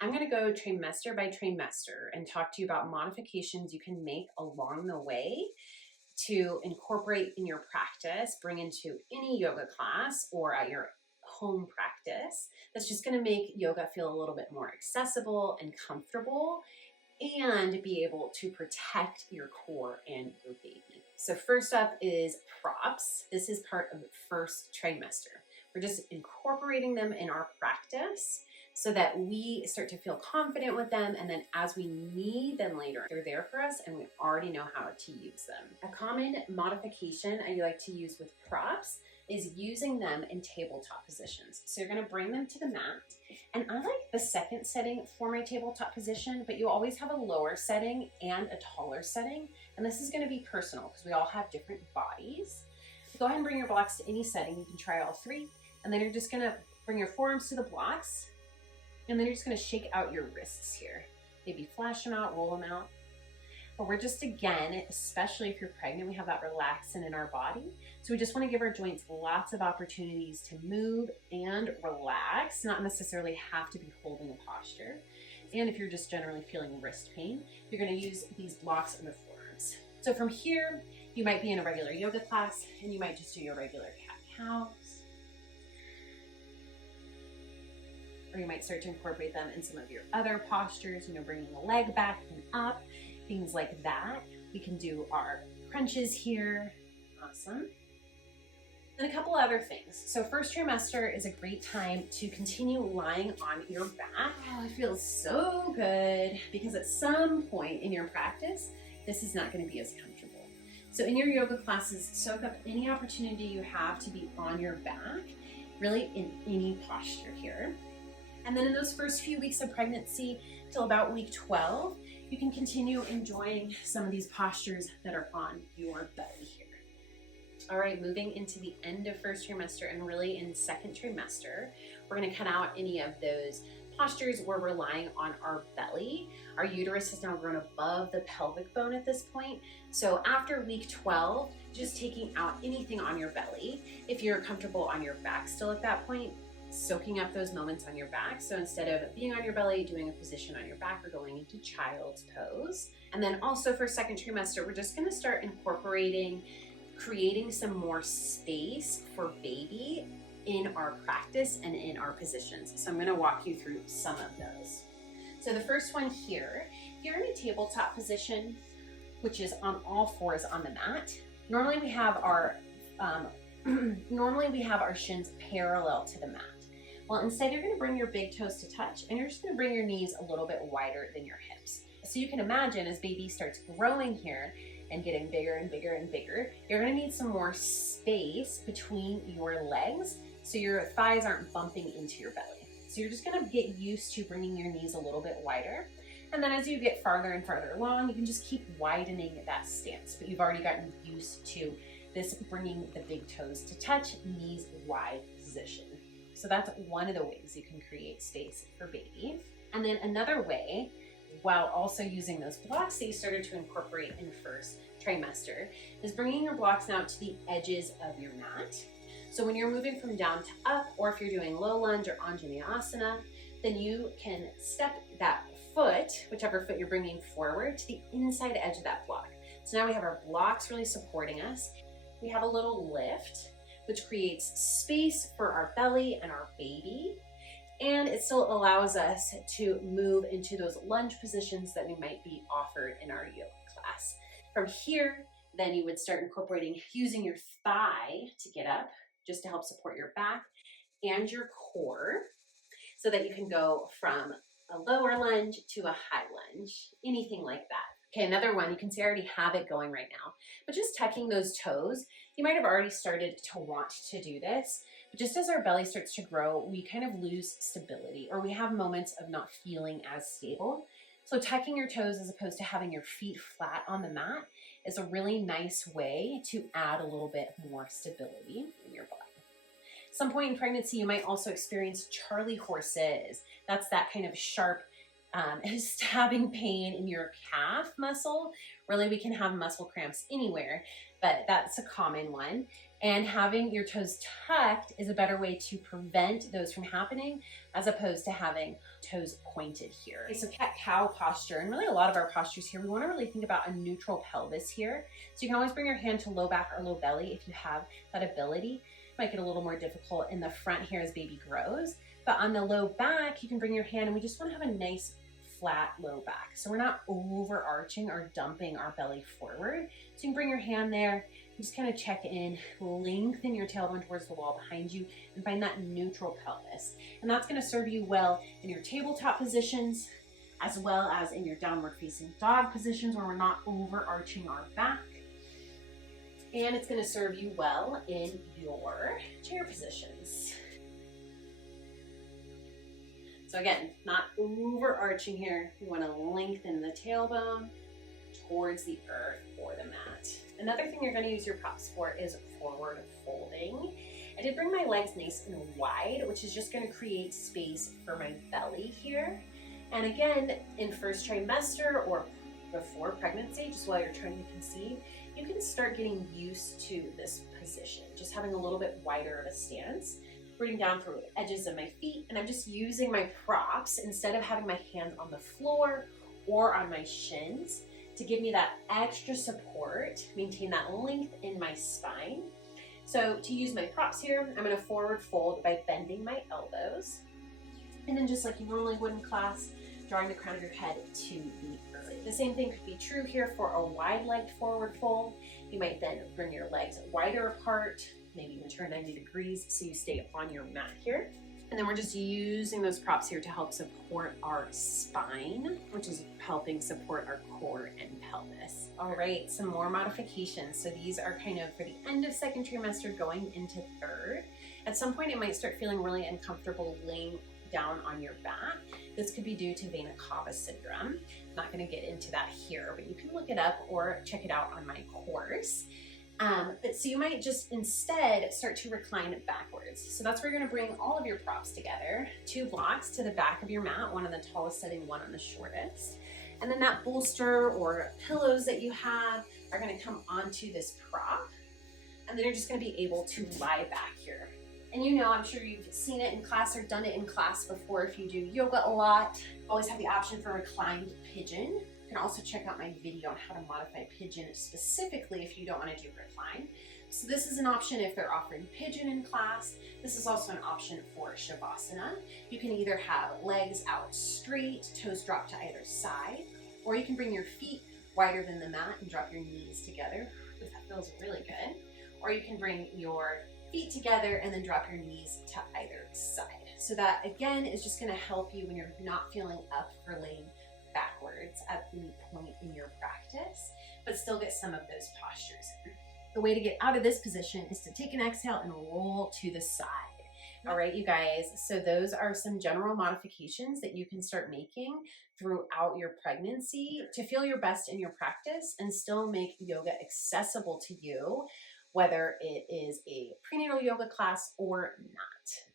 I'm going to go trimester by trimester and talk to you about modifications you can make along the way to incorporate in your practice, bring into any yoga class or at your home practice. That's just going to make yoga feel a little bit more accessible and comfortable and be able to protect your core and your baby. So first up is props. This is part of the first trimester. We're just incorporating them in our practice so that we start to feel confident with them, and then as we need them later, they're there for us and we already know how to use them. A common modification I like to use with props is using them in tabletop positions. So you're gonna bring them to the mat, and I like the second setting for my tabletop position, but you always have a lower setting and a taller setting, and this is gonna be personal because we all have different bodies. So go ahead and bring your blocks to any setting. You can try all three, and then you're just gonna bring your forearms to the blocks, and then you're just gonna shake out your wrists here. Maybe flash them out, roll them out. But we're just, again, especially if you're pregnant, we have that relaxin in our body. So we just wanna give our joints lots of opportunities to move and relax, not necessarily have to be holding a posture. And if you're just generally feeling wrist pain, you're gonna use these blocks in the forearms. So from here, you might be in a regular yoga class and you might just do your regular cat-cows. Or you might start to incorporate them in some of your other postures, bringing the leg back and up, things like that. We can do our crunches here. Awesome. And a couple other things. So first trimester is a great time to continue lying on your back. Oh, it feels so good because at some point in your practice, this is not going to be as comfortable. So in your yoga classes, soak up any opportunity you have to be on your back, really in any posture here. And then in those first few weeks of pregnancy till about week 12, you can continue enjoying some of these postures that are on your belly here. All right, moving into the end of first trimester and really in second trimester, we're gonna cut out any of those postures where we're lying on our belly. Our uterus has now grown above the pelvic bone at this point. So after week 12, just taking out anything on your belly. If you're comfortable on your back still at that point, soaking up those moments on your back. So instead of being on your belly, doing a position on your back or going into child's pose. And then also for second trimester, we're just gonna start incorporating, creating some more space for baby in our practice and in our positions. So I'm gonna walk you through some of those. So the first one here, you're in a tabletop position, which is on all fours on the mat. Normally we have our shins parallel to the mat. Well, instead you're gonna bring your big toes to touch and you're just gonna bring your knees a little bit wider than your hips. So you can imagine as baby starts growing here and getting bigger and bigger and bigger, you're gonna need some more space between your legs so your thighs aren't bumping into your belly. So you're just gonna get used to bringing your knees a little bit wider. And then as you get farther and farther along, you can just keep widening that stance, but you've already gotten used to this bringing the big toes to touch, knees wide position. So that's one of the ways you can create space for baby. And then another way, while also using those blocks that you started to incorporate in first trimester, is bringing your blocks now to the edges of your mat. So when you're moving from down to up, or if you're doing low lunge or Anjaneyasana, then you can step that foot, whichever foot you're bringing forward, to the inside edge of that block. So now we have our blocks really supporting us. We have a little lift, which creates space for our belly and our baby. And it still allows us to move into those lunge positions that we might be offered in our yoga class. From here, then you would start incorporating using your thigh to get up, just to help support your back and your core, so that you can go from a lower lunge to a high lunge, anything like that. Okay, another one, you can see I already have it going right now, but just tucking those toes. You might have already started to want to do this, but just as our belly starts to grow, we kind of lose stability, or we have moments of not feeling as stable. So tucking your toes as opposed to having your feet flat on the mat is a really nice way to add a little bit more stability in your body. Some point in pregnancy, you might also experience Charlie horses. That's that kind of sharp is stabbing pain in your calf muscle. Really, we can have muscle cramps anywhere, but that's a common one. And having your toes tucked is a better way to prevent those from happening, as opposed to having toes pointed here. Okay, so cat-cow posture, and really a lot of our postures here, we want to really think about a neutral pelvis here. So you can always bring your hand to low back or low belly if you have that ability. It might get a little more difficult in the front here as baby grows, but on the low back, you can bring your hand, and we just want to have a nice flat low back. So we're not overarching or dumping our belly forward. So you can bring your hand there, just kind of check in, lengthen your tailbone towards the wall behind you, and find that neutral pelvis. And that's going to serve you well in your tabletop positions, as well as in your downward facing dog positions where we're not overarching our back. And it's going to serve you well in your chair positions. So again, not overarching here. We want to lengthen the tailbone towards the earth or the mat. Another thing you're going to use your props for is forward folding. I did bring my legs nice and wide, which is just going to create space for my belly here. And again, in first trimester or before pregnancy, just while you're trying to conceive, you can start getting used to this position, just having a little bit wider of a stance, rooting down through the edges of my feet, and I'm just using my props instead of having my hands on the floor or on my shins to give me that extra support, maintain that length in my spine. So to use my props here, I'm going to forward fold by bending my elbows, and then just like you normally would in class, drawing the crown of your head to the earth. The same thing could be true here for a wide-legged forward fold. You might then bring your legs wider apart, maybe even turn 90 degrees so you stay on your mat here. And then we're just using those props here to help support our spine, which is helping support our core and pelvis. All right, some more modifications. So these are kind of for the end of second trimester going into third. At some point, it might start feeling really uncomfortable laying down on your back. This could be due to vena cava syndrome. I'm not going to get into that here, but you can look it up or check it out on my course. But so you might just instead start to recline backwards. So that's where you're going to bring all of your props together, 2 blocks to the back of your mat, one on the tallest setting, one on the shortest. And then that bolster or pillows that you have are going to come onto this prop, and then you're just going to be able to lie back here. And you know, I'm sure you've seen it in class or done it in class before. If you do yoga a lot, always have the option for reclined pigeon. You can also check out my video on how to modify pigeon specifically if you don't want to do recline. So this is an option if they're offering pigeon in class. This is also an option for Shavasana. You can either have legs out straight, toes drop to either side, or you can bring your feet wider than the mat and drop your knees together. That feels really good. Or you can bring your feet together and then drop your knees to either side. So that again is just going to help you when you're not feeling up for laying backwards at any point in your practice, but still get some of those postures in. The way to get out of this position is to take an exhale and roll to the side. All right, you guys, so those are some general modifications that you can start making throughout your pregnancy to feel your best in your practice and still make yoga accessible to you, whether it is a prenatal yoga class or not.